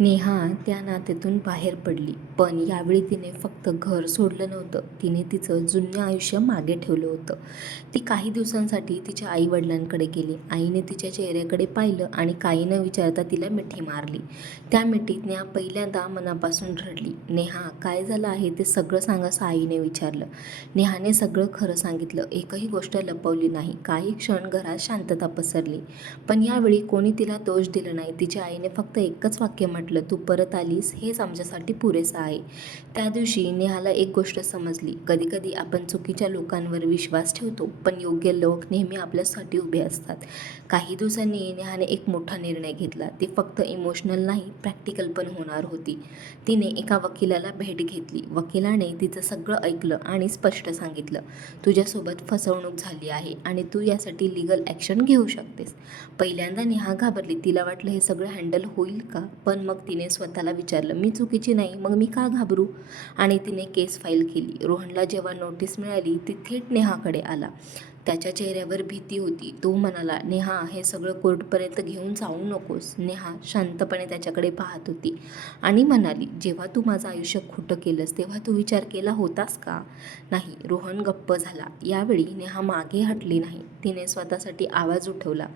नेहा त्या नात्यातून बाहेर पडली, पण यावेळी तिने फक्त घर सोडलं नव्हतं, तिने तिचं जुनं आयुष्य मागे ठेवलं होतं. ती काही दिवसांसाठी तिच्या आईवडिलांकडे गेली. आईने तिच्या चेहऱ्याकडे पाहिलं आणि काही न विचारता तिला मिठी मारली. त्या मिठीत नेहा पहिल्यांदा मनापासून रडली. नेहा, काय झालं आहे ते सगळं सांग, असं आईने विचारलं. नेहाने सगळं खरं सांगितलं, एकही गोष्ट लपवली नाही. काही क्षण घरात शांतता पसरली, पण यावेळी कोणी तिला दोष दिला नाही. तिच्या आईने फक्त एकच वाक्य म्हटलं, तू परत आलीस हेच आमच्यासाठी पुरेसं आहे. त्या दिवशी नेहाला एक गोष्ट समजली, कधीकधी आपण चुकीच्या लोकांवर विश्वास ठेवतो, पण योग्य लोक नेहमी आपल्यासाठी उभे असतात. काही दिवसांनी नेहाने एक मोठा निर्णय घेतला. ती फक्त इमोशनल नाही, प्रॅक्टिकल पण होणार होती. तिने एका वकिलाला भेट घेतली. वकिलाने तिचं सगळं ऐकलं आणि स्पष्ट सांगितलं, तुझ्यासोबत फसवणूक झाली आहे आणि तू यासाठी लीगल ॲक्शन घेऊ शकतेस. पहिल्यांदा नेहा घाबरली. तिला वाटलं हे सगळं हँडल होईल का, पण मग तिने स्वतःला विचारलं, मी चुकीची नाही, मग मी का घाबरू? आणि तिने केस फाईल केली. रोहनला जेव्हा नोटीस मिळाली ती थेट नेहाकडे आला. त्याच्या चेहऱ्यावर भीती होती. तो म्हणाला, नेहा, हे सगळं कोर्टपर्यंत घेऊन जाऊ नकोस. नेहा शांतपणे त्याच्याकडे पाहत होती आणि म्हणाली, जेव्हा तू माझं आयुष्य खोटं केलंस तेव्हा तू विचार केला होतास का? नाही. रोहन गप्प झाला. यावेळी नेहा मागे हटली नाही. तिने स्वतःसाठी आवाज उठवला.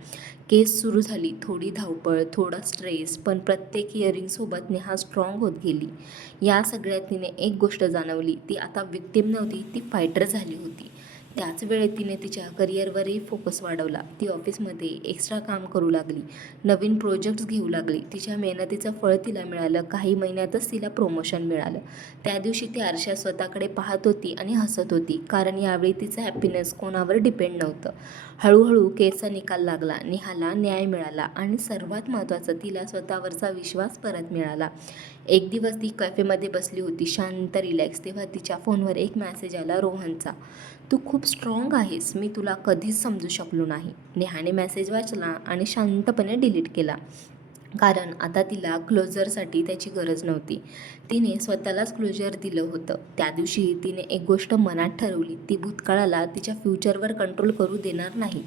केस सुरू झाली. थोडी धावपळ, थोडा स्ट्रेस, पण प्रत्येक हिअरिंगसोबत नेहा स्ट्रॉंग होत गेली. या सगळ्यात तिने एक गोष्ट जाणवली, ती आता विक्टिम नव्हती, ती फायटर झाली होती. त्याच वेळेत तिने तिच्या करिअरवरही फोकस वाढवला. ती ऑफिसमध्ये एक्स्ट्रा काम करू लागली, नवीन प्रोजेक्ट्स घेऊ लागली. तिच्या मेहनतीचं फळ तिला मिळालं. काही महिन्यातच तिला प्रमोशन मिळालं. त्या दिवशी ती आरशात स्वतःकडे पाहत होती आणि हसत होती, कारण यावेळी तिचं हॅपीनेस कोणावर डिपेंड नव्हतं. हळूहळू केसचा निकाल लागला. नेहाला न्याय मिळाला आणि सर्वात महत्त्वाचं, तिला स्वतःवरचा विश्वास परत मिळाला. एक दिवस ती कॅफेमध्ये बसली होती, शांत, रिलॅक्स. तेव्हा तिच्या फोनवर एक मेसेज आला, रोहनचा. तू खूप स्ट्रॉंग आहेस, मी तुला कधीच समजू शकलो नाही. नेहाने मेसेज वाचला आणि शांतपणे डिलीट केला, कारण आता तिला क्लोजरसाठी त्याची गरज नव्हती. तिने स्वतःलाच क्लोजर दिलं होतं. त्या दिवशी तिने एक गोष्ट मनात ठरवली, ती भूतकाळाला तिच्या फ्युचरवर कंट्रोल करू देणार नाही.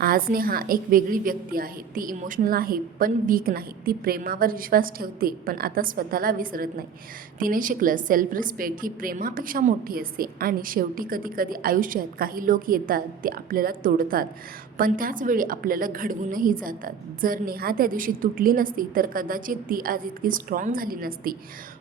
आज नेहा एक वेगळी व्यक्ती आहे. ती इमोशनल आहे पण वीक नाही. ती प्रेमावर विश्वास ठेवते पण आता स्वतःला विसरत नाही. तिने शिकलं, सेल्फ रिस्पेक्ट ही प्रेमापेक्षा मोठी असते. आणि शेवटी कधी कधी आयुष्यात काही लोक येतात, ते आपल्याला तोडतात, पण त्याच वेळी आपल्याला घडवूनही जातात. जर नेहा त्या दिवशी तुटली नसती तर कदाचित ती आज इतकी स्ट्रॉंग झाली नसती.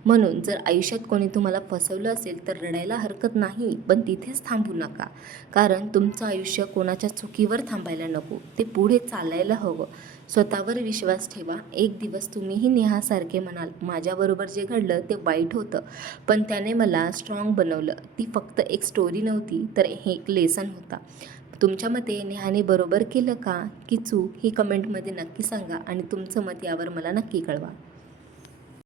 म्हणून जर आयुष्यात कोणी तुम्हाला फसवलं असेल तर रडायला हरकत नाही, पण तिथेच थांबू नका. कारण तुमचं आयुष्य कोणाच्या चुकीवर थांबायला नको, ते पुढे चालायला हवं. स्वतःवर विश्वास ठेवा. एक दिवस तुम्हीही नेहासारखे म्हणाल, माझ्याबरोबर जे घडलं ते वाईट होतं, पण त्याने मला स्ट्रॉंग बनवलं. ती फक्त एक स्टोरी नव्हती, तर हे एक लेसन होता. तुमच्या मते नेहाने बरोबर केलं का की चूक, ही कमेंटमध्ये नक्की सांगा आणि तुमचं मत यावर मला नक्की कळवा.